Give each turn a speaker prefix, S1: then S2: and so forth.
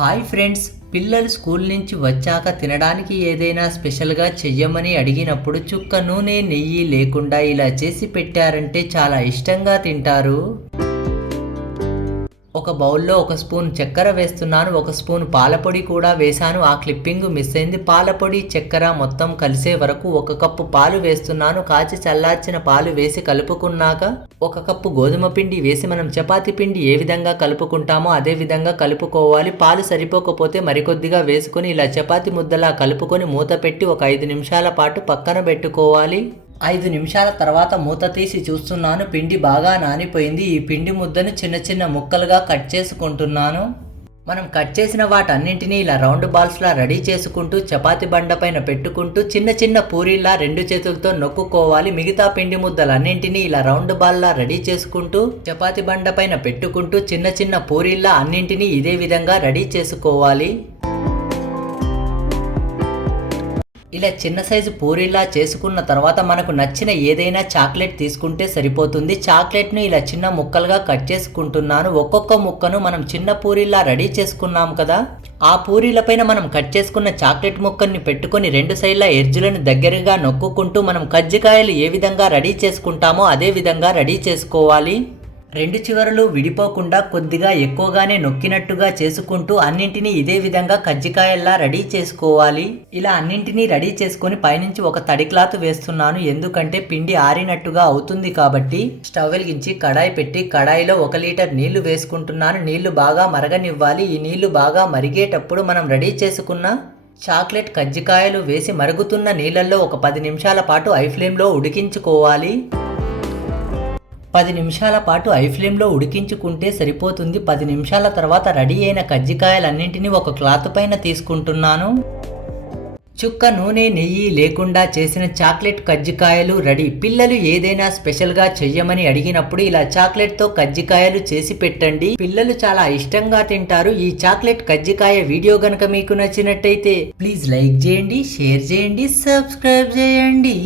S1: Hi friends పిల్లలు school నుంచి వచ్చాక తినడానికి ఏదైనా స్పెషల్గా చెయ్యమని అడిగినప్పుడు చుక్క నూనె నెయ్యి లేకుండా ఇలా చేసి పెట్టారంటే చాలా ఇష్టంగా తింటారు. ఒక బౌల్లో ఒక స్పూన్ చక్కెర వేస్తున్నాను ఒక స్పూన్ పాలపొడి కూడా వేశాను. ఆ క్లిప్పింగ్ మిస్ అయింది. పాలపొడి చక్కెర మొత్తం కలిసే వరకు ఒక కప్పు పాలు వేస్తున్నాను. కాచి చల్లార్చిన పాలు వేసి కలుపుకున్నాక ఒక కప్పు గోధుమ పిండి వేసి మనం చపాతీ పిండి ఏ విధంగా కలుపుకుంటామో అదే విధంగా కలుపుకోవాలి. పాలు సరిపోకపోతే మరికొద్దిగా వేసుకొని ఇలా చపాతీ ముద్దలా కలుపుకొని మూత పెట్టి ఒక ఐదు నిమిషాల పాటు పక్కన పెట్టుకోవాలి. ఐదు నిమిషాల తర్వాత మూత తీసి చూస్తున్నాను. పిండి బాగా నానిపోయింది. ఈ పిండి ముద్దను చిన్న చిన్న ముక్కలుగా కట్ చేసుకుంటున్నాను. మనం కట్ చేసిన వాటన్నింటినీ ఇలా రౌండ్ బాల్స్లా రెడీ చేసుకుంటూ చపాతి బండ పైన పెట్టుకుంటూ చిన్న చిన్న పూరీలా రెండు చేతులతో నొక్కుకోవాలి. మిగతా పిండి ముద్దలన్నింటినీ ఇలా రౌండ్ బాల్లా రెడీ చేసుకుంటూ చపాతి బండ పైన పెట్టుకుంటూ చిన్న చిన్న పూరీల్లా అన్నింటినీ ఇదే విధంగా రెడీ చేసుకోవాలి. ఇలా చిన్న సైజు పూరీలా చేసుకున్న తర్వాత మనకు నచ్చిన ఏదైనా చాక్లెట్ తీసుకుంటే సరిపోతుంది. చాక్లెట్ను ఇలా చిన్న ముక్కలుగా కట్ చేసుకుంటున్నాను. ఒక్కొక్క ముక్కను మనం చిన్న పూరీలా రెడీ చేసుకున్నాం కదా? ఆ పూరీలపైన మనం కట్ చేసుకున్న చాక్లెట్ ముక్కల్ని పెట్టుకొని రెండు సైడ్ల ఎర్జులను దగ్గరగా నొక్కుకుంటూ మనం కజ్జికాయలు ఏ విధంగా రెడీ చేసుకుంటామో అదే విధంగా రెడీ చేసుకోవాలి. రెండు చివరలు విడిపోకుండా కొద్దిగా ఎక్కువగానే నొక్కినట్టుగా చేసుకుంటూ అన్నింటినీ ఇదే విధంగా కజ్జికాయల్లా రెడీ చేసుకోవాలి. ఇలా అన్నింటినీ రెడీ చేసుకొని పైనుంచి ఒక తడి క్లాత్ వేస్తున్నాను. ఎందుకంటే పిండి ఆరినట్టుగా అవుతుంది కాబట్టి స్టవ్ వెలిగించి కడాయి పెట్టి కడాయిలో ఒక లీటర్ నీళ్ళు వేసుకుంటున్నాను. నీళ్ళు బాగా మరగనివ్వాలి. ఈ నీళ్ళు బాగా మరిగేటప్పుడు మనం రెడీ చేసుకున్న చాక్లెట్ కజ్జికాయలు వేసి మరుగుతున్న నీళ్ళల్లో ఒక పది నిమిషాల పాటు ఐ ఫ్లేమ్లో ఉడికించుకోవాలి. పది నిమిషాల పాటు ఐ ఫ్లేమ్లో ఉడికించుకుంటే సరిపోతుంది. పది నిమిషాల తర్వాత రెడీ అయిన కజ్జికాయలన్నింటినీ ఒక క్లాత్ పైన తీసుకుంటున్నాను. చుక్క నూనె నెయ్యి లేకుండా చేసిన చాక్లెట్ కజ్జికాయలు రెడీ. పిల్లలు ఏదైనా స్పెషల్గా చెయ్యమని అడిగినప్పుడు ఇలా చాక్లెట్తో కజ్జికాయలు చేసి పెట్టండి. పిల్లలు చాలా ఇష్టంగా తింటారు. ఈ చాక్లెట్ కజ్జికాయ వీడియో గనక మీకు నచ్చినట్టయితే ప్లీజ్ లైక్ చేయండి షేర్ చేయండి సబ్స్క్రైబ్ చేయండి.